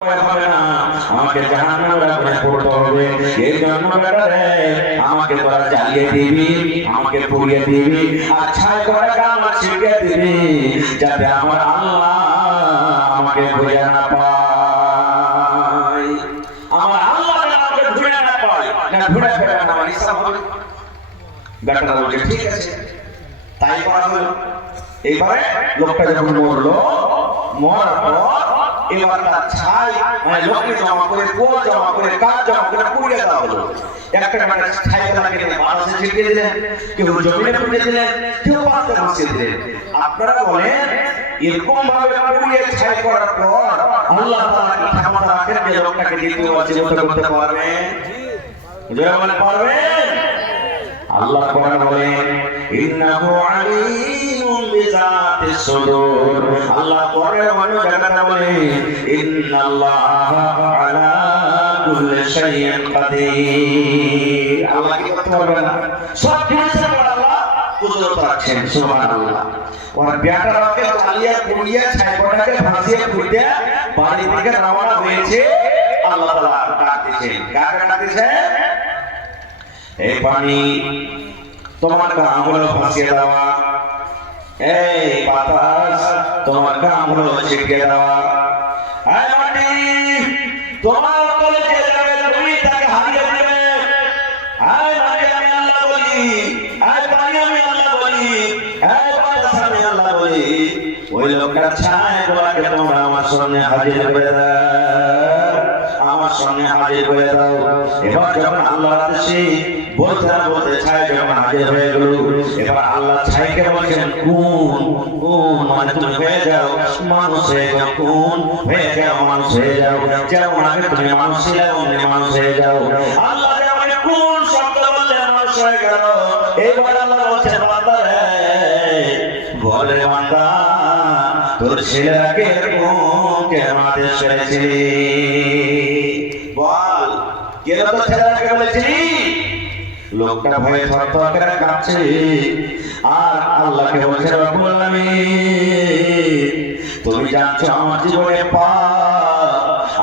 হবে না, আমাকে জাহান্নামের আগুনে পড়তে হবে। এই জন্য বেটারে আমাকে তোরা জ্বালিয়ে দিবি, আমাকে পুড়িয়ে দিবি, আর ছাই করে আমার ছিটিয়ে দিবি, যাতে আমার আল্লাহ আমাকে খুঁজে না পায়, আমার আল্লাহ আমাকে খুঁজে না পায়, না ঘুরে ফেরে না আমার ইচ্ছা হবে। বেটারা বলছে ঠিক আছে, তাই করা হলো। এবারে লোকটা যখন মরলো, মরার পর এবার তার ছাই মানে লোককে জমা করে, কোল জমা করে, কাজ জমা করে পুড়িয়ে দেওয়া হলো। একটা মানে ছাই তাকে বাতাসে ছিটিয়ে দিলেন, কেউ জমিনে পুড়িয়ে দিলেন, কেউ পাতে ভাসিয়ে দিলেন। আপনারা বলেন এরকম ভাবে পুড়িয়ে ছাই করার পর আল্লাহ তাআলা কি ক্ষমতা রাখেন যে লোকটাকে দ্বিতীয়বার জীবিত করতে পারবেন? যারা বলে পারবেন? আল্লাহ কোরআন বলেন ইন্নাহু আলিমুম বিযাতিস সুদূর। আল্লাহ কোরআনে অনেক জায়গাতে বলেন ইন্নাল্লাহা আলা কুল্লি শাইইন কাদির। আল্লাহ কি করতে পারবে না? সব কিছুর উপর আল্লাহ কুদরত রাখেন। সুবহানাল্লাহ। ওর বেটারাকে চালিয়ে পুড়িয়ে ছাইটাকে ভাসিয়ে পুড়িয়ে বাড়ি থেকে রওনা হয়েছে। আল্লাহ তাআলা ডাক দিয়েছেন, কাকে ডাক দিয়েছেন? এই পানি তোমার কামগুলো ভাসিয়ে দেওয়া, এই বাতাস তোমার কামগুলো ছিটিয়ে দেওয়া, এই মাটি তোমার তলে যে যাবে তুমি তাকে হারিয়ে দেবে। এই মাটি আমি আল্লাহ বলি, এই পানি আমি আল্লাহ বলি, এই বাতাস আমি আল্লাহ বলি। ওই লোকটার ছায়াগুলোকে তোমরা আমার সামনে হাজির করে দাও, আমার সামনে হাজির করে দাও। এবার যখন আল্লাহর আদেশে বলতে না বলতে ছাই যখন হাজির হয়ে গেল, এবার আল্লাহ ছাইকে বলছেন কোন কোন মানে তুমি হয়ে যাও মানুষ হয়ে যাও, কোন হয়ে যাও মানুষ হয়ে যাও, যেমন আগে তুমি মানুষ ছিলে অমনি মানুষ হয়ে যাও। আল্লাহ যেমন কোন শব্দ বললে মানুষ হয়ে গেল। এবার আল্লাহ বলছেন বান্দা রে, বল রে বান্দা তোর ছেলেকে এরকম কেন আদেশ করেছিলি? বল কেন তোর ছেলেকে বলেছিলি? লোকটা ভয়ে থরথর করে কাঁপছে আর আল্লাহকে বলছে রব্বুল আলামিন তুমি জানছো আমার জীবনে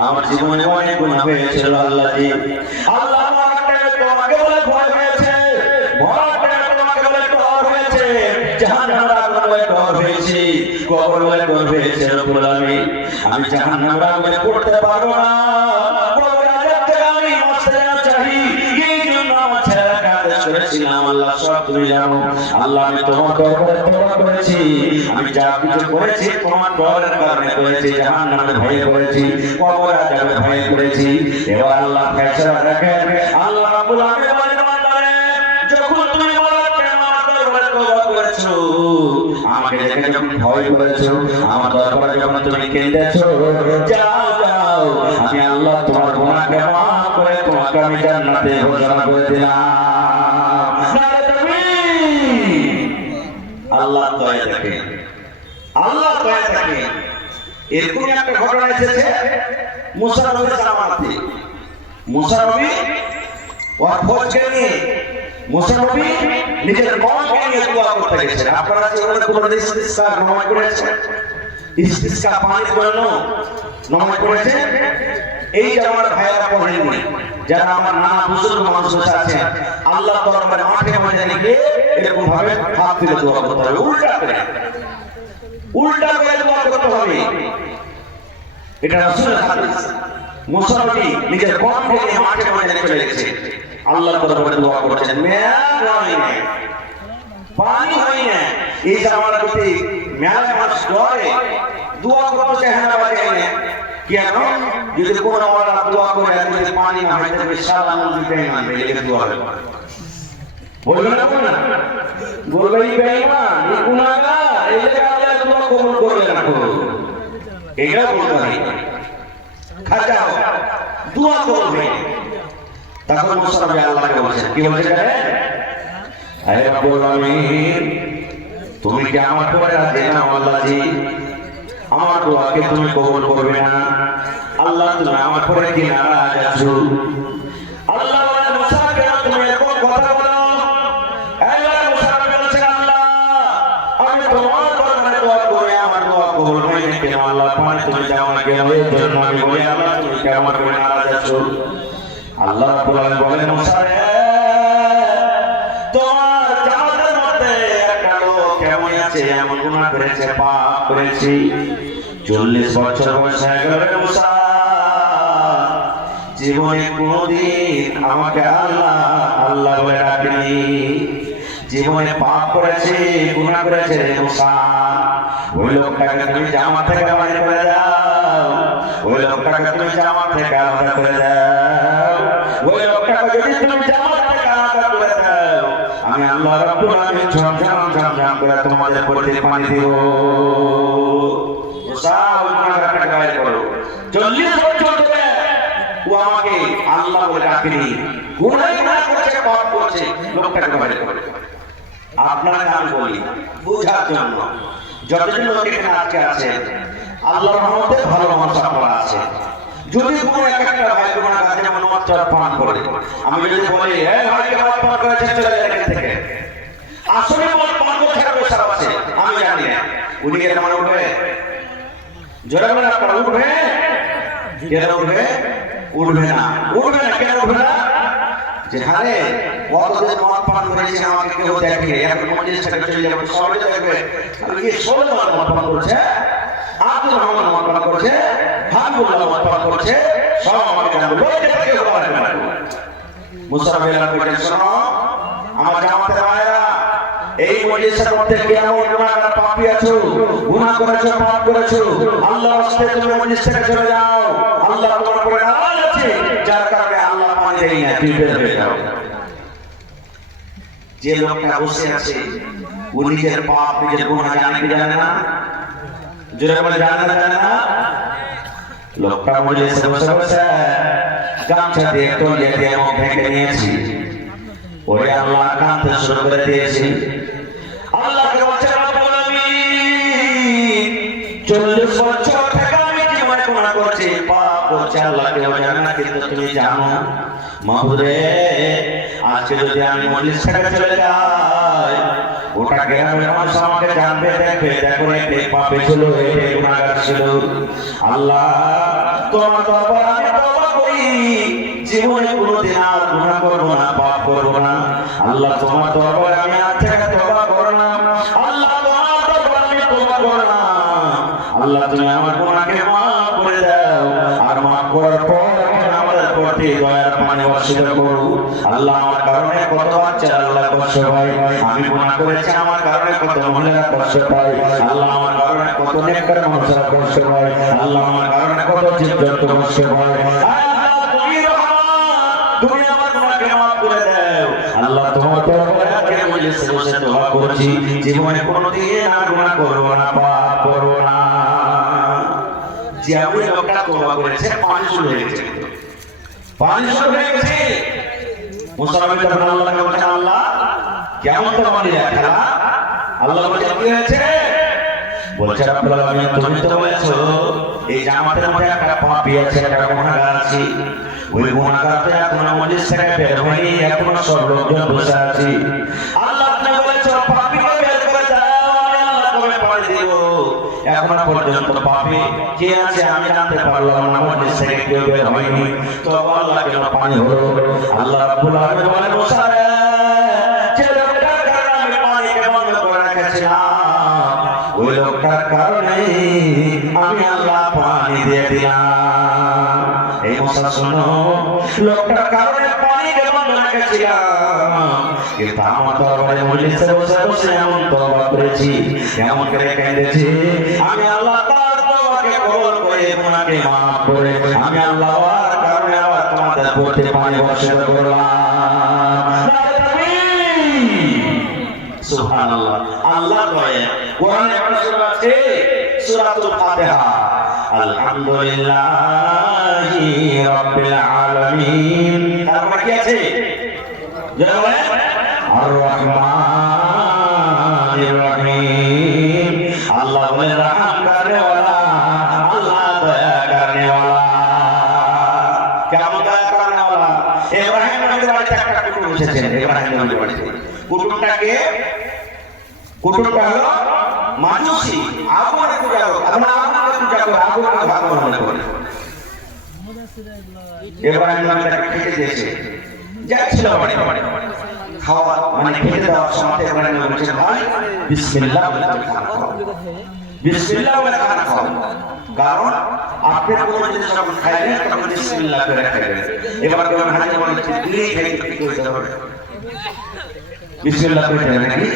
আমার জীবনে অনেক গুনাহ হয়েছিল আল্লাহজি। আল্লাহ আমাকে তোমাকে বলে ভয় হয়েছে, ভয়টা তোমাকে বলে ডর হয়েছে, জাহান্নামের আগুন বলে ডর হয়েছে, কবর বলে ডর হয়েছে। রব্বুল আলামিন আমি জাহান্নামের আগুনে পড়তে পারবো না, আল্লাহ সব তুমি জানো। আল্লাহ আমি তোমার দরবারে তওবা করেছি, আমি যা কিছু করেছি তোমার দরবারের কারণে করেছি, জাহান্নামের ভয়ে করেছি, কবর আযাবের ভয়ে করেছি। এবার আল্লাহ ফয়সালা রাখেন। আল্লাহ রাব্বুল আলামিন বলেন বান্দারে যখন তুমি বলো আমার দরবারে তওবা করেছো, আমাকে দেখে যখন ভয় করেছো, আমার দরবারে যখন তুমি কেঁদেছো, যাও যাও আমি আল্লাহ তোমার গুনাহকে মাফ করে তোমাকে আমি জান্নাতে ঘোষণা করে দিলাম। আল্লাহ দয়া দেখেন, আল্লাহ দয়া দেখেন। এরকম একটা ঘটনা এসেছে মুসা নবীর জামানাতে। মুসা নবী ওর ফৌজকে নিয়ে মুসা নবী নিজের কওমকে নিয়ে দোয়া করতে গেছেন। আপনারা জীবনে কোন ইস্তিসকা নামাজ পড়েছেন? ইস্তিসকা পানির জন্য নামাজ পড়েছেন? এই যে আমার ভাইয়েরা পড়েননি, যারা আমার নানা বুজুর্গ মানুষ আছেন, আল্লাহ দরবারে মাঠে ময়দানে গিয়ে এরকম ভাবে হাত তুলে দোয়া করতে হবে, উল্টা করে দোয়া করতে হবে। এটা রাসূলের হাদিস। মুসা নবী নিজের কওমকে নিয়ে মাঠে ময়দানে চলে গেছে, আল্লাহর দরবারে দোয়া করছেন। পানি হয় না, এই যে আমরা যদি মেলা মাস ধরে দোয়া করতে চাই না বাজে না কেন? যদি কোন ওরা দোয়া করে যদি পানি না হয় তবে সালাম দিতে না বেরিয়ে দোয়া হবে। বলবেন না কোন বলবেই বেঈমান এই গুনাহগার এই যে আল্লাহ দোয়া কবুল করবে না কো এগুলা বলতে হয়। খাজা দোয়া করবে। তখন মুসা নবী আল্লাহকে বলেন, কি বলেছে জানেন? হে রব্বুল আলামিন তুমি কি আমার পরে রাজি না আল্লাহজি? আমার দোয়াকে তুমি কবুল করবে না? আল্লাহ তুমি আমার পরে কি নারাজ আছো? আল্লাহ বলে মুসা কেন তুমি এরকম কথা বলো? আল্লাহ মুসা বলেছেন আল্লাহ আমি তোমার দরবারে দোয়া করে আমার দোয়া কবুল হয়নি কেন আল্লাহ পানি তুমি যেমন কেন এই জন্য আমি বলি আল্লাহ তুমি কেমন করে নারাজ আছো আল্লাহ রাব্বুল আলামিন বলেন মুসা রে তোমার জামাতের মধ্যে একটা লোক কেমন আছে এমন গুনাহ করেছে পাপ করেছে 40 বছর বয়স হয়ে গেল রে মুসা জীবনে কোনদিন আমাকে আল্লাহ আল্লাহ বলে ডাকেনি জীবনে পাপ করেছে গুনাহ করেছে রে মুসা ওই লোকটাকে তুমি জামাত থেকে বাইরে করে দাও ওই লোকটাকে তুমি জামাত থেকে আলাদা করে দাও ওই লোকটাকে যদি তুমি জামাত থেকে আলাদা করে দাও আমি আল্লাহ রাব্বুল আলামিন ঝমঝম করে তোমাদের প্রতি পানি দিব মুসা ওই লোকটাকে বাইরে করো 40 বছর ধরে ও আমাকে আল্লাহ বলে ডাকেনি গুনাহ করেছে পাপ করেছে লোকটাকে বাইরে করো আপনাকে আমি বলি বুঝার জন্য যতজন লোক এখানে আজকে আছে আল্লাহর রহমতে ভালো মানুষ আপনারা আছে যদি কোনো একটা ভাই গুনাহ কাজে যেমন মদ পান করে আমি যদি বলি এই ভাইকে মদ পান করেছে চলে যায় এখান থেকে আসলে মদ পান করে থাকার পেশা আছে আমি জানি না উনি এর মানে উঠবে জোরে বলে আপনারা উঠবে কেন উঠবে উঠবে না কেন উঠবে না যে হারে কতদিন মদ পান করেছে আমাকে কেউ দেখে এখন মজলিস থেকে চলে যাবে সবাই দেখবে আমি কি ষোলো মদ পান করছে আব্দুর রহমান মদ পান করছে হাবিবুল্লাহ মদ পান করছে সব আমাকে জানবে বলতে কেউ পারে না মুসলমানরা বলেন শোনো আমার জামাতের ভাইরা এই মজলিসের মধ্যে কেমন গুনাহগার পাপী আছো গুনাহ করেছো পাপ করেছো আল্লাহর রাস্তায় তুমি মজলিস থেকে চলে যাও আল্লাহ তোমার উপরে নারাজ আছে যার কারণে আল্লাহ পানি দেয় না তুমি বের হয়ে যাও যে লোকটা বসে আছে ও নিজের পাপ নিজের গুনাহ জানে কি জানে না জোরে বলে জানে না লোকটা মজলিসে বসে গামছা দিয়ে তলিয়ে দিয়ে মুখ ঢেকে নিয়েছি ওরে আল্লাহ কাঁদতে শুরু করে দিয়েছি আল্লাহকে বলছে রব্বুল আলামিন 40 বছর থেকে আমি জীবনে গুনাহ করছি পাপ করছি আল্লাহকে জানে না কিন্তু তুমি জানো মাহবুবে আজকে যদি আমি মজলিস থেকে চলে যাই গোটা গ্রামের মানুষ আমাকে জানবে দেখবে দেখো এই পাপে ছিল এই গুনাহগার ছিল আল্লাহ তোমার দরবারে আমি তওবা করি জীবনে কোনোদিন আর গুনাহ করব না পাপ করব না আল্লাহ তোমার দরবারে আমি আজ থেকে তওবা করলাম আল্লাহ তোমার দরবারে আমি তওবা করলাম আল্লাহ তুমি আমার গুনাহকে মাফ করে দাও আর মাফ করার পর আমাদের প্রতি দয়ার পানি বর্ষিত করো আল্লাহ আমার কারণে কত বাচ্চা আল্লাহ কষ্ট পায় আমি গুনাহ করেছি আমার কারণে কত মহিলারা কষ্ট পায় আল্লাহ আমার কারণে কত নেককার মানুষরা কষ্ট পায় আল্লাহ আমার কারণে কত জীবজন্তু কষ্ট পায় তুমি আমার গুনাহকে মাফ করে দাও আল্লাহ তোমার দরবারে আজকে মজলিসে বসে দোয়া করছি জীবনে কোনোদিন আর গুনাহ করব না পাপ করব না যে ওই লোকটা তওবা করেছে পানি শুরু হয়ে গেছে মুসলমান যখন আল্লাহকে বলছে আল্লাহ কেমন তো পানি দেখা আল্লাহ বলছে কি হয়েছে বলছে রব্বুল আলামিন তুমি তো বলেছো এই জামাতের মধ্যে একটা পাপী আছে একটা গুনাহগার আছে ওই গুনাহগারটা এখনো মজলিস থেকে বের হয়নি এখনো সব লোকজন বসে আছে আল্লাহ তুমি বলেছো পাপীকে বের করে দাও আমি আল্লাহ তোমাকে পানি দেব এখনো পর্যন্ত পাপী কে আছে আমি জানতে পারলাম না মজলিস থেকে কেউ বের হয়নি তো আল্লাহ কেন পানি হলো আল্লাহ রাব্বুল আলামিন বলেন মুসা রে যে লোকটার কারণে আমি পানিকে বন্ধ করে রেখেছিলাম ওই লোকটার কারণে আমি আল্লাহ পানি দিয়ে দিলাম এই মুসা শোনো লোকটার কারণে পানিকে বন্ধ রেখেছিলাম কিন্তু আমার দরবারে মজলিসে বসে বসে এমন তওবা করেছি এমন করে কেঁদেছি আমি আল্লাহ তার তওবাকে কবুল করে গুনাহকে মাফ করে আমি আল্লাহর কারণে আবার তোমাদের প্রতি পানি বর্ষিত করলাম সুবহানাল্লাহ আল্লাহ কয় কোরআনে একটা সূরা আছে সূরাতুল ফাতিহা আলহামদুলিল্লাহি রাব্বিল আলামিন তারপর কি আছে যারা বলে আর রহমানির রহিম আল্লাহ বলে রহম করনে वाला আল্লাহ দয়া করনে वाला কেমন দয়া করনে वाला ইব্রাহিম নবীর বাড়িতে একটা কুটুম এসেছেন ইব্রাহিম নবীর বাড়িতে কুটুমটা হলো মাজুসি আগুনের পূজারক আমরা আগুনকে পূজা করে আগুনকে ভগবান মনে করে। ইব্রাহিম নবীকে খেতে দিয়েছে, যাচ্ছিল বাড়ি খাওয়া মানে খেতে দেওয়ার সময় ইব্রাহিম নবী বলছেন ভাই বিসমিল্লাহ বলে খানা খাও, বিসমিল্লাহ বলে খানা খাও। কারণ আপনি কোনো জিনিস যখন খাইলেন তখন বিসমিল্লাহ করে খাইবেন। এবার কেউ হাতে বলছে দিলেই খাইতে কি করতে হবে, বিসমিল্লাহ করে খাইবেন নাকি?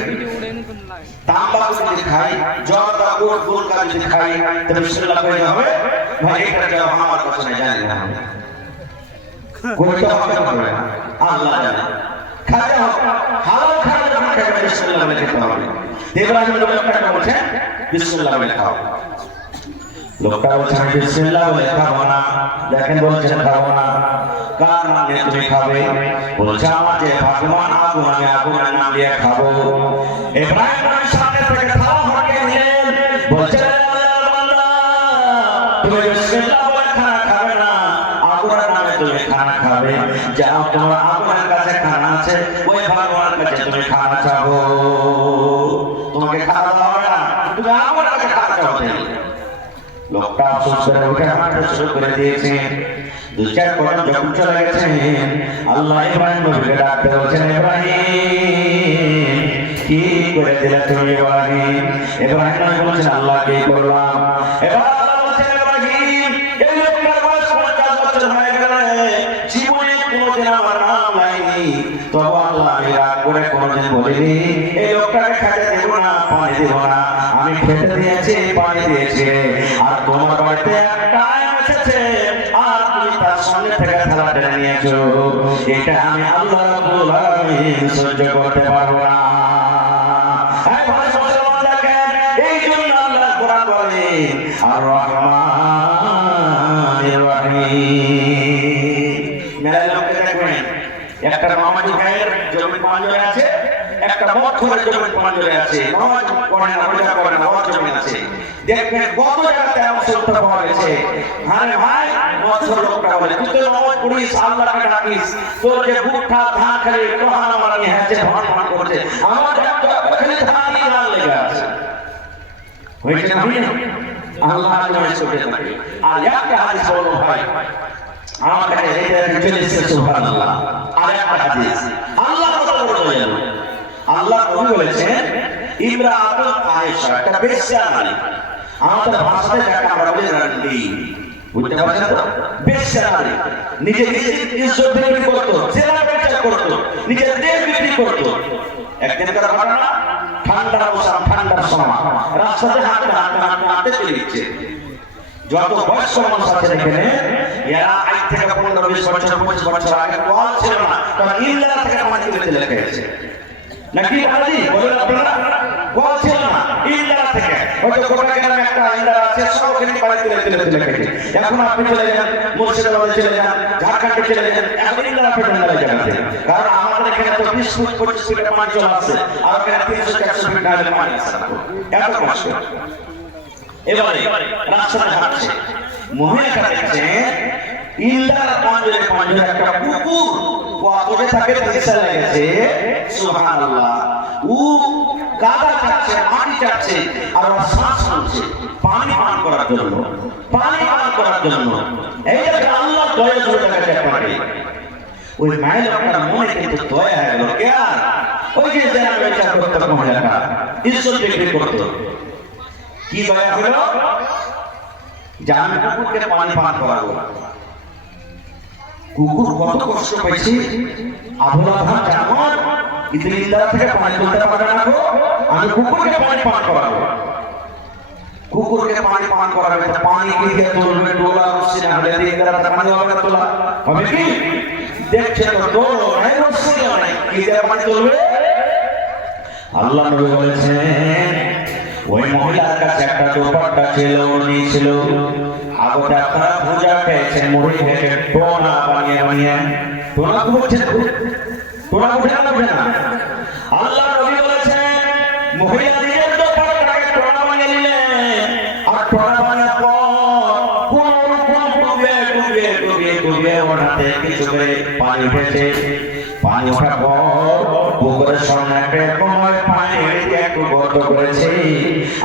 তাম্বাকু যদি খাই, জর্দা গুড় গুলকা যদি খাই তবে বিসমিল্লাহ করে হবে ভাই। এটা কেউ আমার কথা না, জানি না করতে হবে না, আল্লাহ জানে। খাতে হবে হালাল খাওয়া যখন খাবে বিসমিল্লাহ বলে খেতে হবে। ইব্রাহিম নবী একটা বলছেন বিসমিল্লাহ বলে খাও, লোকটা বলছেন বিসমিল্লাহ বলে খাবো না। দেখেন বলছেন খাবো না, কার নামে তুমি খাবে? বলছে আমার যে ভগবান আগুন, আমি আগুনের নাম দিয়ে খাবো। ইব্রাহিম নবীর সামনে থেকে থালা হটিয়ে নিলেন, বলছে তুমি বিসমিল্লাহ বলে খানা খাবে না, আগুনের নামে তুমি খানা খাবে। যাও তোমার আগুনের কাছে খানা আছে, ওই ভগবানের কাছে তুমি খানা চাও। তোমাকে খাওয়া দাওয়া হবে না, তুমি আগুনের কাছে খানা চাও। লোকটা আফসোস করে উঠে হাঁটতে শুরু করে দিয়েছে। দু চার কদম যখন চলে গেছেন, আল্লাহ ইব্রাহিম নবীকে ডাকতে বলছেন, ইব্রাহিম কি করে দিলে তুমি? ইব্রাহিম ইব্রাহিম নবী বলছেন আল্লাহ কি করলাম? এবার আল্লাহ বলছেন ইব্রাহিম এই লোকটার বয়স 50 বছর হয়ে গেলে জীবনে কোনোদিন আমার নাম হয়নি, তবু আল্লাহ আমি রাগ করে কোনোদিন বলিনি এই লোকটাকে খেতে দেব না, পানি দেব না। আমি খেতে দিয়েছি, পানি দিয়েছি, আর তোমার বাড়িতে একটা এসেছে আর তুমি তার সামনে থেকে থালা টেনে নিয়েছো, এটা আমি আল্লাহ রাব্বুল আলামিন সহ্য করতে পারবো না। এই জন্য আল্লাহ কোরআন বলে আর রহমানির রহিম। মেলা লোককে দেখবেন একটা মামাজি ভাইয়ের জমি পাঞ্জরে আছে, একটা মঠের জমি পাঞ্জরে আছে, নামাজ পড়ে না, রোজা করে না, ওর জমি আছে। দেখবেন কত জায়গাতে অবসরটা পাওয়া গেছে। আরে ভাই মঠের লোকটা বলে তুই তো নামাজ পড়িস, আল্লাহকে ডাকিস, তোর যে বুকটা ধান খালি কোহানা মারানি হয়েছে, ভান ভান করছে, আমার খালি ধানই ধান লেগে আছে। হয়েছে না আল্লাহ জমি ছুটে থাকে। আর একটা হাদিস বলো ভাই আমার কাছে এটা চলে এসেছে, সুবহানাল্লাহ। আর একটা হাদিস আল্লাহ কত বড় জানো, আল্লাহ নবী বলেছেন ইমরাতুল আয়েশা একটা বেশ্যা নারী, আমাদের ভাষাতে যাকে আমরা বলি রান্ডি, বুঝতে পারছেন তো? বেশ্যা নারী নিজের ইজ্জত বিক্রি করতো, জেলা ব্যবসা করতো, নিজের দেহ বিক্রি করতো। একদিনকার ঘটনা, ঠান্ডার মৌসুম, ঠান্ডার সময় রাস্তাতে হাঁটতে হাঁটতে হাঁটতে হাঁটতে চলে গেছে। যত বয়স্ক মানুষ আছে এখানে, এরা আজ থেকে 15-20 বছর 25 বছর আগে কল ছিল না, তখন ইল্লা থেকে পানি তুলে লেখা গেছে নাকি আলাদি বলেন আপনারা? কল ছিল না, ইল্লা থেকে হয়তো গোটা গ্রামে একটা ইল্লা আছে, সব ওখানে পানি তুলে লেখা গেছে। এখন আপনি চলে যান মুর্শিদাবাদে, চলে যান ঝাড়খণ্ডে, চলে যান, এখন ইল্লা পেটেন না জায়গাতে। কারণ আমাদের এখানে তো 20 ফুট 25 ফুটের পানি চলে আসছে, আর ওখানে 300-400 ফুট ডালে পানি আসছে না, এত কষ্ট। এবারে রাস্তাতে হাঁটছে, মহিলাটা দেখছে ইল্লার পাঞ্জরে পাঞ্জরে একটা কুকুর কতবে থাকে দিশা লেগেছে, সুবহানাল্লাহ। ও গাদা চাচ্ছে, মাটি চাচ্ছে, আর ও শ্বাস নিচ্ছে পানি পান করার জন্য, পানি পান করার জন্য। এইটা আল্লাহ দয়া করে দেখাতে পারে। ওই মায়ের লোকটার মনে কিন্তু দয়া হয়ে গেল, কে আর ওই যে যারা বেচার করতে মহিলাটা ইজ্জত বিক্রি করতো, কি দয়া হলো যে আমি কুকুরকে পানি পান করাবো। কুকুর কত কষ্ট পাইছে, আবুল আহাব যেমন ইন্দ্রা থেকে পানি তুলতে পারে না, আমি কুকুরকে পানি পান করাবো। কুকুরকে পানি পান করাবে, পানি কি দিয়ে তুলবে? ডোলা রশ্মি না হলে ইন্দ্রা পানি হবে না, তোলা হবে কি? দেখছে তো ডোলো নাই, রশ্মি নাই, কি দিয়ে পানি তুলবে? আল্লাহ নবী বলেছেন ওই মহিলার কাছে একটা দোপাট্টা ছিল, উনি ছিল আগতে আপনারা পূজা পেয়েছেন, মুড়ি খেয়েছেন, টোনা বানিয়ে বানিয়ে, টোনা করছেন, টোনা উঠে না উঠে না। আল্লাহ নবী বলেছেন মহিলা নিজের দোপাট্টাকে টোনা বানিয়ে নিলেন, আর টোনা বানানোর পর কোন রকম ডুবিয়ে ডুবিয়ে ডুবিয়ে ডুবিয়ে ওঠাতে কিছু করে পানি উঠেছে। পানি ওঠার পর পুকুরের সামনে একটা পানি একটু গর্ত করেছি,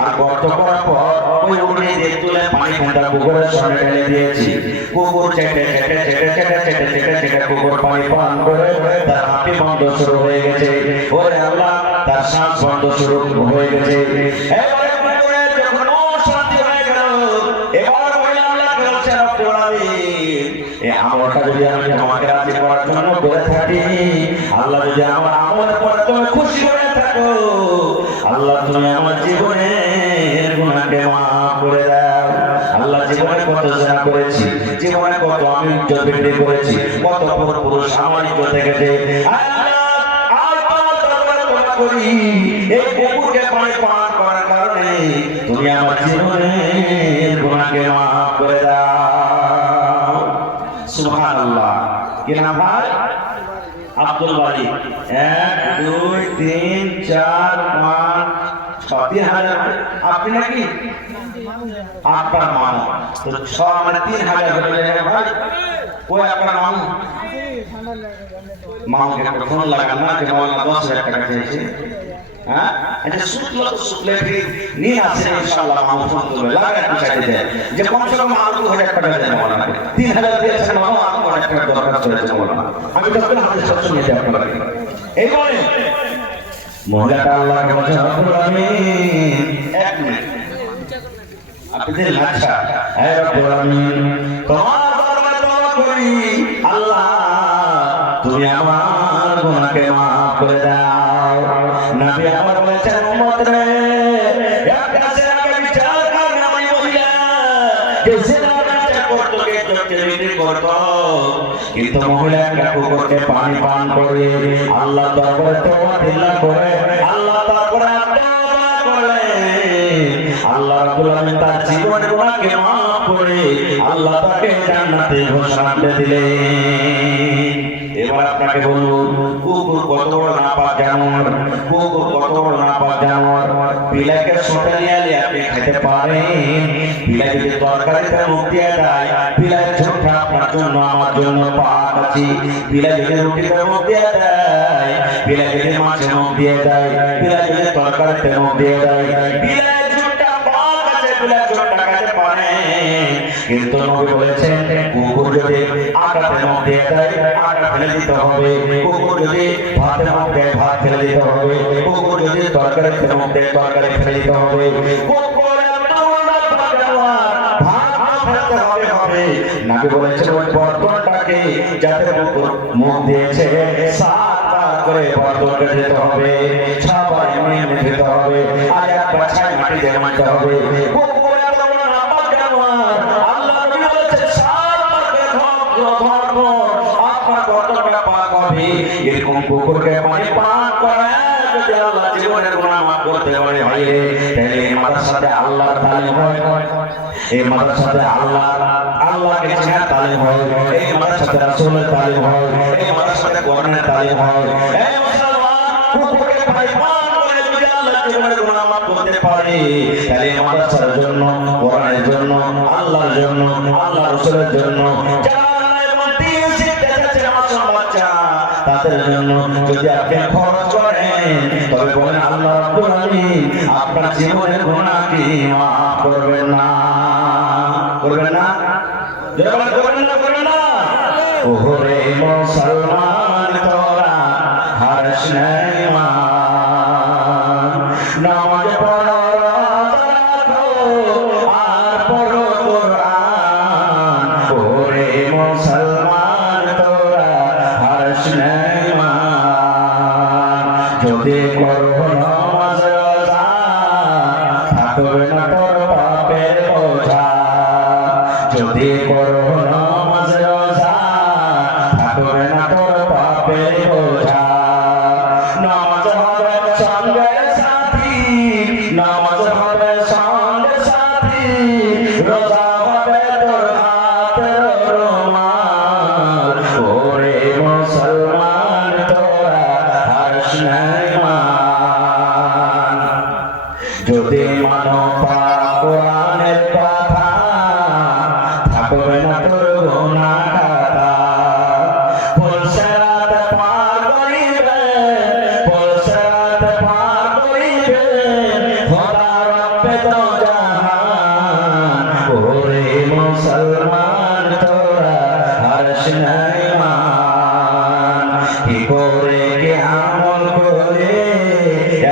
আর গর্ত করার পর ওই উড়ে দিয়ে তুলে পানি ঠান্ডা পুকুরের সামনে ঢেলে দিয়েছি। কুকুর চেটে চেটে চেটে চেটে চেটে চেটে চেটে কুকুর পানি পান করে তার হাঁটি বন্ধ শুরু হয়ে গেছে। ওরে আল্লাহ, তার শ্বাস বন্ধ শুরু হয়ে গেছে। এবারে কুকুরের যখন অশান্তি হয়ে গেল, এবার বলে আল্লাহ বলছেন, রব্বুল আলামিন, এই আমলটা যদি আমি তোমাকে রাজি করার জন্য করে থাকি, আল্লাহ যদি আমার আমলের পরে তুমি খুশি হয়ে থাকো, আল্লাহ তুমি আমার জীবনের গুনাহকে মাফ করে দাও। আল্লাহ জীবনে কত জেনা করেছি, জীবনে কত আমি ইজ্জত বিক্রি করেছি, কত পুরুষ আমার ইজ্জত দেখেছে। করি এই কুকুরকে পানি পান করার কারণে তুমি আমার জীবনের গুনাহকে মাফ করে দাও। সুবহানাল্লাহ। কি নাম ভাই? আব্দুল বারি। 1 2 3 4 5 6 3000। আপনি নাকি আপনার মামু তো 6 মানে 3000 হয়ে যাবে ভাই। কোই আপনার মামু? মামুকে একটা ফোন লাগান না যে মাওলানা 10000 টাকা চাইছে। হ্যাঁ, এটা সুতলো তো সুতলে ফির নিয়ে আসে ইনশাআল্লাহ। মামু ফোন করবে, লাগা একটু চাইতে দেয় যে কমসে কম আরো 2000 টাকা দেন মাওলানা। 3000 দিয়েছেন মামু, আরো 1 টাকা দরকার হয়েছে মাওলানা। আমি তো আপনার হাতে সব শুনে যাই আপনাকে। এই বলে মহিলাটা আল্লাহকে বলছে, রব্বুল আলামিন, 1 মিনিট আপনাদের লাচ্ছা, হে রব্বুল আলামিন, তোমার দরবারে দোয়া করি, আল্লাহ তুমি আমার গুনাহকে মাফ করে দাও। নবী আমার বলেছেন, উম্মত রে, একটা জেনাকে বিচার কর না ওই মহিলা যে জেনা বিচার করতে গিয়ে চোখে বিক্রি করত, কিন্তু মহিলা একটা কুকুরকে পানি পান করে আল্লাহ দরবারে তওবা দিল্লা করে আল্লাহ তারপরে তওবা করে আল্লাহ রাব্বুল আলামিন তার জীবনের গুনাহকে মাফ করে আল্লাহ তাকে জান্নাতে ঘোষণা দিলেন। এবার আপনাকে বলুন, কুকুর কত বড় নাপাক জানোয়ার, কুকুর কত বড় নাপাক জানোয়ার। বিলাইকে ছোটে নিয়ে আপনি খেতে পারেন, বিলাই যদি তরকারিতে মুখ দিয়ে দেয়, বিলাই ছোটটা আপনার জন্য আমার জন্য পাক আছে। বিলাই যদি রুটিতে মুখ দিয়ে দেয়, বিলাই যদি মাছে মুখ দিয়ে দেয়, বিলাই যদি তরকারিতে মুখ দিয়ে দেয়, বিলাই ছোটটা পাক আছে, বিলাই ছোটটা খেতে পারে। কিন্তু নবী বলেছেন, কুকুর যদি আটাতে মুখ দিয়ে দেয়, আটা ফেলে দিতে হবে। কুকুর যদি ভাতে মুখ দেয়, ভাত ফেলে দিতে হবে। কুকুর যদি তরকারিতে মুখ দেয়, তরকারি ফেলে দিতে হবে। নবী বলেছেন, ওই বর্তনটাকে যাতে মুখ দিয়েছে 7 করে বর্তনকে দিতে হবে, সবাই মিলে দিতে হবে, আর একবার ছাই মাটি দিয়ে মারতে হবে। এরকম কুকুরকে পানি পান করে যদি আল্লাহ জীবনের গুনাহ মাফ করতে পারে, ভাই রে, তাহলে এই মাদ্রাসাতে আল্লাহর তালিম হয়, এই মাদ্রাসাতে আল্লাহকে চেনার তালিম হয়, এই মাদ্রাসাতে রাসূলের তালিম হয়, এই মাদ্রাসাতে কোরআনের তালিম হয়। এই মুসলমান, কুকুরকে পানি পান করে যদি আল্লাহ জীবনের গুনাহ মাফ করতে পারে, তাহলে এই মাদ্রাসার জন্য, কোরআনের জন্য, আল্লাহর জন্য, আল্লাহ রাসূলের জন্য, তাদের জন্য যদি আপনি খরচ করেন, তবে বলেন আল্লাহ রাব্বুল আলামিন আপনার জীবনের গুনাহকে মাফ করবেন না, করবেন না, করবেন না। ওরে মুসলমান তোরা হারিস নাই মান, নামাজ পড়ো, রোজা রাখো, আর পড়ো কোরআন। ওরে মুসলমান তোরা হারিস নাই মান, যদি করো নামাজ রোজা থাকবে না তোর পাপের বোঝা, যদি করো নামাজ রোজা থাকবে না আরশ নাই মান কি করে কি আমল করে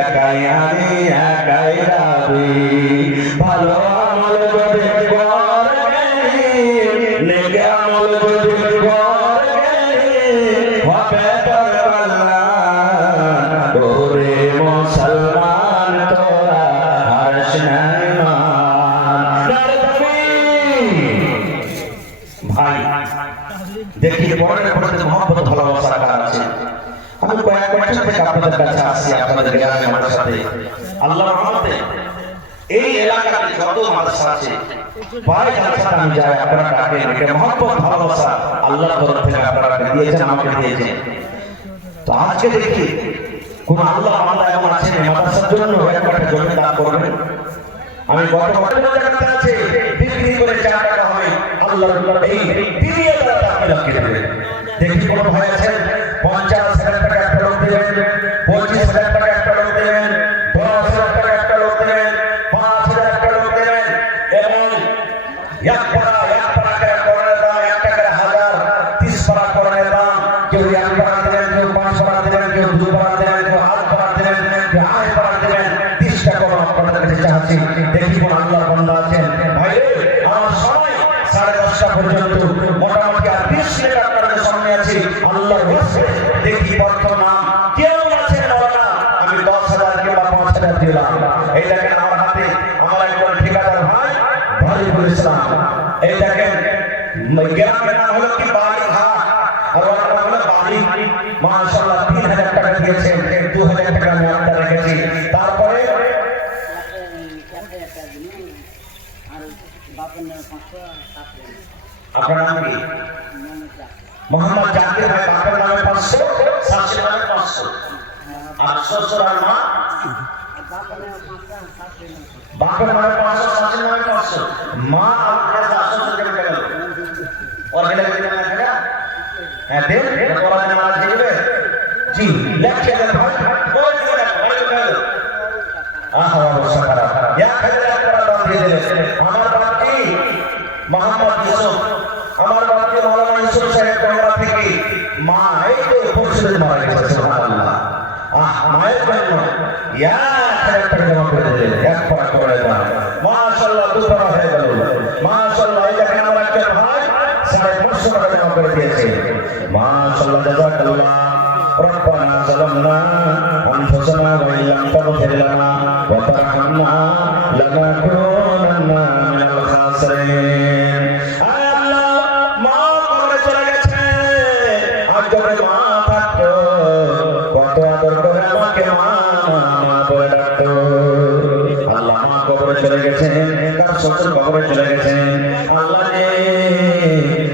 একাই আমি একাই রাবি ভালো আমল যদি করে নেক আমল যদি করে হবে তোর কল্যাণ ওরে মুসলমান তোরা আরশ নাই মান ভাই দেখি পরের পরে মহব্বত ভালোবাসা কার আছে আমি কয়েক বছর থেকে আপনাদের কাছে আসছি আপনাদের গ্রামে মাদ্রাসাতে আল্লাহর রহমতে এই এলাকাতে যত মাদ্রাসা আছে ভাই জালসাতে আমি যাই আপনারা ডাকেন এটা মহব্বত ভালোবাসা আল্লাহর তরফ থেকে আপনারা দিয়েছেন আমাকে দিয়েছেন তো আজকে দেখি কোন আল্লাহ বান্দা এমন আছে মাদ্রাসার জন্য একটা জমি দান করবেন আমি গত বছর জায়গাতে আছে বিক্রি করে 4 টাকা হয় আল্লাহর এই দিনের টাকা আপনি রাখতে দেবেন দেখি কোন ভাই আছেন 50,000 টাকা একটা লোক দেবেন 25,000 টাকা একটা লোক দেবেন 10,000 টাকা একটা লোক দেবেন 5,000 টাকা লোক দেবেন এবং এক পারা করে দাম 1 টাকার 1000 30 পারা করে দাম কেউ 1 পারা দেবেন কেউ 5 পারা দেবেন কেউ 2 পারা দেবেন কেউ 8 পারা দেবেন কেউ 8 পারা দেবেন 30 টাকা আপনাদের কাছে চাচ্ছি দেখি কোন আল্লাহর বান্দা আছেন ভাই আমার সময় 10:30 পর্যন্ত মোটামুটি আর 20 মিনিট আপনাদের সামনে আছি আল্লাহর ওয়াসে দেখি বর্তমান কেউ আছে না আমি 10,000 কিংবা 5,000 দিলাম এই দেখেন আমার হাতে আমার একজন ঠিকাদার ভাই ভালিবুল ইসলাম এই দেখেন গ্রামের নাম হলো কি বাড়িঘাট আর ওর নাম হলো বাড়ি মাশাআল্লাহ 3,000 টাকা দিয়েছেন 2,000 টাকা আমি আপনার রেখেছি তারপরে আপনার নাম কি মোহাম্মদ জাকির ভাই বাপের নামে 500 শাশুড়ির নামে 500 আর শ্বশুর আর মা বাপের নামে 500 শাশুড়ির নামে 500 মা আপনার শ্বশুর কে গেল और गले के नाम है हैं देख कुरान में नाम दिए जी लेक्चर दे भाई बोल दिया बड़े गल आहा सकरा या खजरा करा दान दिए दे हमार बात की मोहम्मद यूसुफ हमार बात की मौलाना यूसुफ साहब कोमरा থেকে মা এই তো পরিচিত মারা গেছে সুবহানাল্লাহ মায়ের জন্য ইয়া খজরা জমা করে দে এক পারা করে দাও মাশাআল্লাহ দুপারা হয়ে গেল মাশাআল্লাহ এই দেখেন আমার একটা ভাই 550 টাকা জমা করে দিয়েছে মাশাআল্লাহ জাযাকাল্লাহ রব্বানা যালামনা আনফুসানা ওয়া ইল্লাম তাগফির লানা ওয়া তারহামনা লানাকুনান্না মিনাল খাসিরিন আল্লাহ মাফ করে চলে গেছে আজ যখন মা থাকতো কত আদর করে আমাকে মা বলে ডাকতো আল্লাহ মা কবরে চলে গেছেন তার শ্বশুর কবরে চলে গেছেন আল্লাহ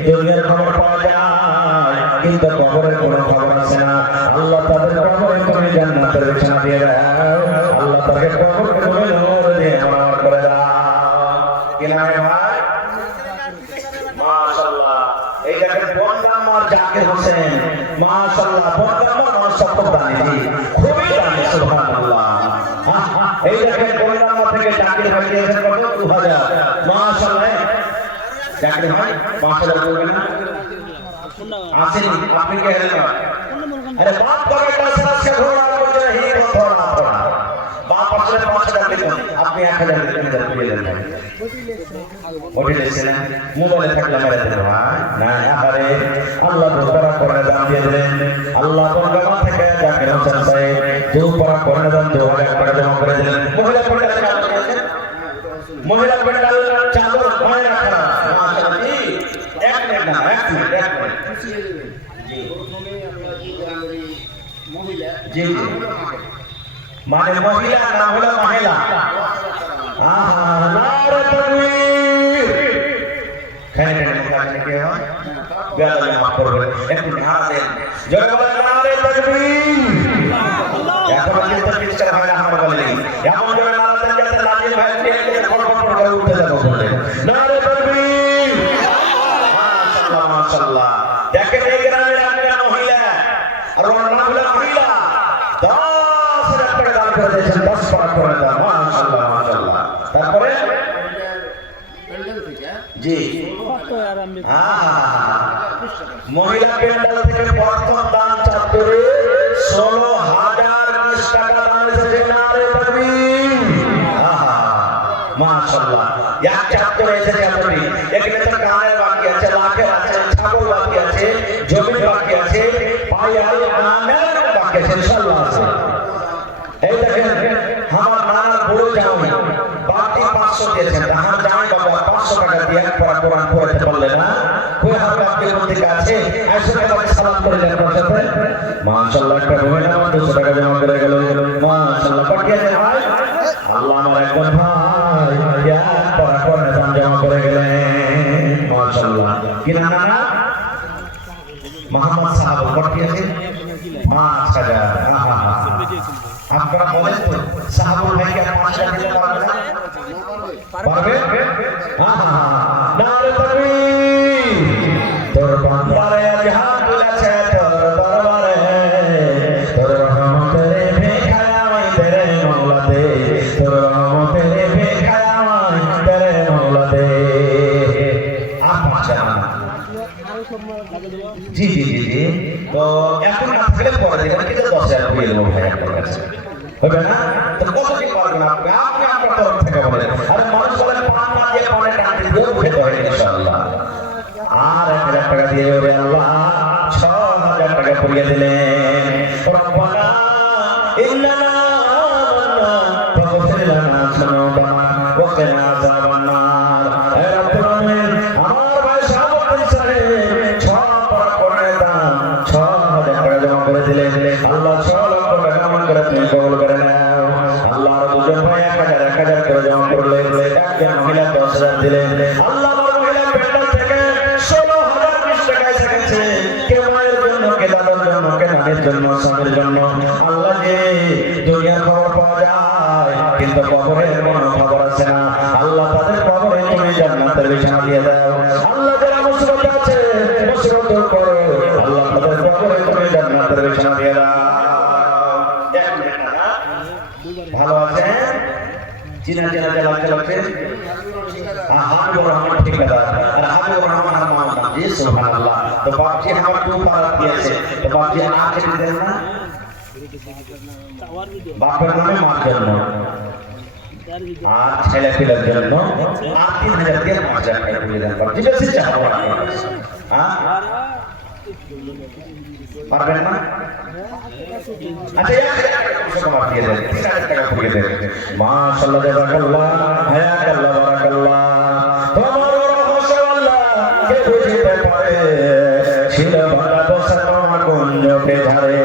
দুনিয়ার খবর পাওয়া যায় কিন্তু কবরের কোনো খবর আছে না আল্লাহ তাদের কবরে তুমি জান্নাতের বিছানা দিয়ে দাও আল্লাহ তাদের কবরে তুমি নূর দিয়ে মার করে দাও কিনারে ভাই মাশাআল্লাহ এই দেখেন বন্দামার জাকির হোসেন মাশাআল্লাহ বন্দামার মাশাআল্লাহ দানি খুবই দানি সুবহানাল্লাহ এই দেখেন বন্দামার থেকে জাকির ভাই দিয়েছেন কত 2000 মাশাআল্লাহ জাকির ভাই 5000 বলবেন না আসেন আপনি কে হলেন আরে বাপ করে টাকা সে ঘোড়া বলছে হি ঘোড়া ঘোড়া বাপ আসলে 5000 দিবেন আপনি 1000 দিয়ে দেন ওটি লেছেন মোবাইলে থাকলে মেরে দেন ভাই না আরে আল্লাহ দোয়া করে দান দিয়ে দেন আল্লাহ বন্দামা থেকে জাকির হোসেন সাহেব দুপারা করে দান 2000 টাকা জমা করে দিলেন মহিলা পড়ে মহিলা পেন্ডাল চাদর ভয় রাখা মাশাআল্লাহ জি এক মিনিট না এক মিনিট জি মহিলা জি মানে মহিলা না হলো মহিলা আহা নারে তাকবীর খানে মুখানে কে হয় বেলা মাফ করবে একটু ধার দেন জোরে বলেন নারে তাকবীর এখন কিন্তু মিস্টার হয় না আমার বলে এমন জোরে নারে দেন যাতে লাজিল ভাই উঠে যাবো বলে নারে তাকবীর মাশাআল্লাহ মাশাআল্লাহ দেখেন এই গ্রামের একটা মহিলা আর ওর নাম হলো মহিলা 10,000 টাকা দান করে দিয়েছেন 10 পারা করে দাও মাশাআল্লাহ মাশাআল্লাহ তারপরে জি মহিলা প্যান্ডেল থেকে প্রথম দান চাঁদপুরে 16,020 টাকা দান এসেছে। নারে তাকবীর। আহা মাশাআল্লাহ। এক চাঁদপুরে এসেছে আপনি। এখানে তো গায়ের বাকি আছে, লাখের আছে, ছাগল বাকি আছে, জমি বাকি আছে, পায়াল আমের বাকি আছে, ইনশাআল্লাহ আছে। এই দেখেন আমার নানা বুড়ো জামাই বাকি 500 দিয়েছেন। আমার জামাই বাবা 500 টাকা দিয়ে পড়া কোরআন পড়তে পারলে না, কই হাত বাকি করতে আছে, আইসা আমাকে সালাম করে দেন আপনার সাথে। মাশাআল্লাহ একটা মহিলা আমার 200 টাকা জমা করে গেল। মাশাআল্লাহ পাঠিয়েছে ভাই। আল্লাহ আমার একজন ভাই ইয়া পড়া কোরআন দান জমা করে গেলেন। মাশাআল্লাহ। কি নাম না? মোহাম্মদ সাহাব পাঠিয়েছে 5,000। আহা আপনারা বলেন তো সাহাবুল ভাইকে 5,000 দিতে পারবে না? পারবে? নারে তাকবীর। তোর বান্দারে আজ হাত তুলেছে তোর দরবারে, তোর রহমতের ভিখায় আমায় তেরে মওলা দে, তোর রহমতের ভিখায় আমায় তেরে মওলা দে। জি জি জি জি। তো এখন না থাকলে পরে দিবেন, কিন্তু 10,000 হয়ে যাবে ভাই আপনার কাছে, হবে না? তো কত কি পারবেন আপনি? আপনি আপনার তরফ থেকে বলেন। আরে মানুষ বলেন পান না দিয়ে পানে টানতে দিয়ে খেতে হয় ইনশাআল্লাহ। আর 1,000 টাকা দিয়ে ওরে আল্লাহ 6,000 টাকা পুড়িয়ে দিলেন। রব্বানা ইন্নানা আমান্না ফাগফির লানা যুনুবানা ওয়া কিনা আযাবান নার। হে রব্বুল আলামিন, আমার ভাই সাহাবী সাহেব 6,000 টাকা জমা করে দিলেন। আল্লাহ 6 লক্ষ টাকা আমার করে তুমি কবুল করে নাও। আল্লাহ আর দুজন ভাই 1,000 করে জমা করলেন। একজন মহিলা 10,000 দিলেন। আল্লাহ আমার মহিলা প্যান্ডেল থেকে 16,020 টাকা এসেছে। কে মায়ের জন্য, কে দাদার জন্য, কে নানির জন্য, স্বামীর জন্য। আল্লাহ যে দুনিয়ার খবর পাওয়া যায় কিন্তু কবরের কোনো খবর আছে না। আল্লাহ তাদের কবরে তুমি জান্নাতের বিছানা দিয়ে দাও। আল্লাহ যারা মুসিবতে আছে মুসিবত দূর করো। আল্লাহ তাদের কবরে তুমি জান্নাতের বিছানা দিয়ে দাও। ভালো আছেন? চিনা চিনা চালাতে লাগছে। হাবিবুর রহমান ঠিকাদার আর হাবিবুর রহমান আমার নাম। জি সুবহানাল্লাহ। তো বাপজি আমার 2 পারা দিয়েছে। তো বাপজি আগে দিতেন না বাপের নামে মার জন্য আর ছেলে পিলার জন্য আর 3,000 দিয়ে 5,000 টাকা দিয়ে দেন। বাপজি বেশি চাও হ্যাঁ পারবেন না? আচ্ছা 1,000 টাকা দিয়ে দেন, 3,000 টাকা দিয়ে দেন। মাশাআল্লাহ জাযাকাল্লাহ হায়াকাল্লাহ বারাকাল্লাহ। তোমার রহস্য আল্লাহ কে বুঝতে পারে, ছিল বাবা বসা তোমার কুঞ্জকে ধারে।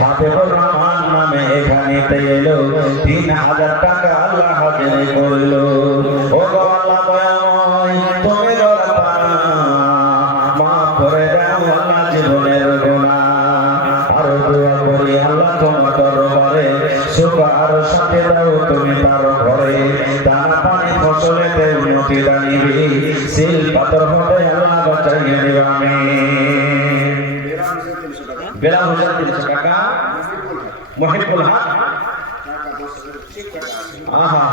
হাবিবুর রহমান নামে এখানেতে এলো 3,000 টাকা আল্লাহ হাজির করলো। ও গো আল্লাহ দয়াময় তুমি দয়াবান মাফ করে দাও আল্লাহ জীবনের গুনাহ। আর দোয়া করি আল্লাহ তোমার দরবারে সুখ আর শান্তি দাও তুমি তার ঘরে। দানা পানি ফসলেতে উন্নতি দানিবি, সিল পাথর হবে আল্লাহ বাঁচাইয়ে দিও আমিন। বেলাল হোসেন 300 টাকা, মহিবুল হক আহা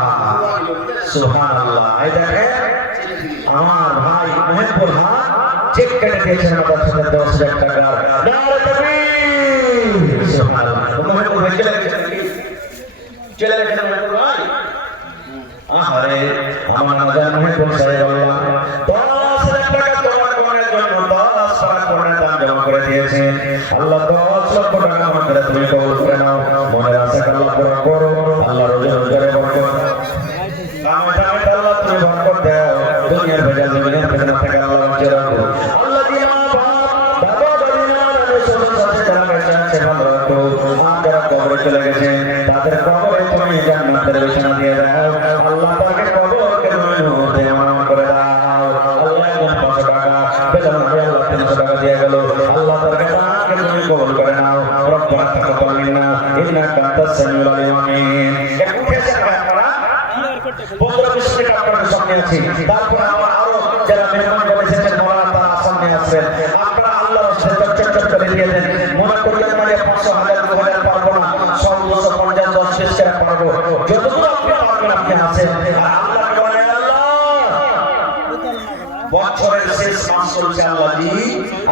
সুবহানাল্লাহ। এই দেখেন আমার ভাই মহিবুল হক চেক কেটে দিয়েছেন আমাদের সাথে 10,000 টাকা। নারে তাকবীর। সুবহানাল্লাহ। মহিবুল ভাই চলে গেছেন ভাই। আহারে আমার নাজান মহিবুল সাহেব আল্লাহ 10,000 টাকা তোমার কোনের জন্য 10 টাকা কোনের দাম জমা করে দিয়েছেন। আল্লাহ 10 লক্ষ টাকা আমাদের তুমি কবুল করে নাও। মনের আশা আল্লাহ পূরণ করো। আল্লাহ রোজগারে বরকত কামে কামে আল্লাহ তুমি বরকত দাও। দুনিয়ার ভেজা দুনিয়ার ভেজা থেকে আল্লাহ বাঁচিয়ে রাখো। আল্লাহ দিয়ে মা বাপ দাদা দাদি নানা সব সাথে যারা বেঁচে আছে ভালো রাখো। আর যারা কবরে চলে গেছে তাদের কবরে তুমি জান্নাতের বিছানা দিয়ে দাও। আল্লাহ তাকে কবরকে তুমি নূর দিয়ে মানামা করে দাও। আল্লাহ 500 টাকা বেতন হয়ে আল্লাহ 300 টাকা দিয়ে গেল। আল্লাহ তাকে তাকে তুমি কবুল করে নাও। রব্বানা তাকাব্বাল মিন্না ইন্নাকা আনতাস সামিউল আলিম। আমিন। এখন কেসে আপনারা বন্ধুরা বিশেষ আপনাদের সামনে আছি। তারপরে আমার আরো যারা মেহমান এসেছেন মাওলানা তারা সামনে আসবেন। আপনারা আল্লাহর সাথে চর্চা করে দিয়ে দেন। মনে করিয়েন মানে 500 1000 2000 পারবো না, 100 250 10 20 টাকা পারবো। যতদূর আপনি পারবেন আপনি আসেন। আর আল্লাহকে বলেন আল্লাহ বছরের শেষ মাস চলছে আল্লাহ জি,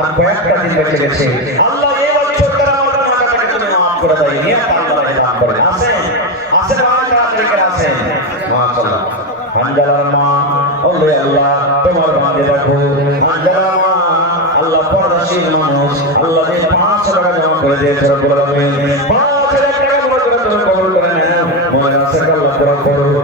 আর কয়েকটা দিন বেঁচে গেছে আল্লাহ এই বছর তারা আমার গুনাহটাকে তুমি মাফ করে দাও নিয়ে আল্লাহকে দান করে আসেন আসেন আমার তাদেরকে আসেন মাশাআল্লাহ হানজালার মা ওরে আল্লাহ তোমার বান্দে দেখো হানজালার মা আল্লাহ পরদাসীর মানুষ আল্লাহ যে 500 টাকা জমা করে দিয়েছে রব্বুল আলামিন 5000 টাকা জমা করে তুমি কবুল করে নাও মনে আছে আল্লাহ পুরো করো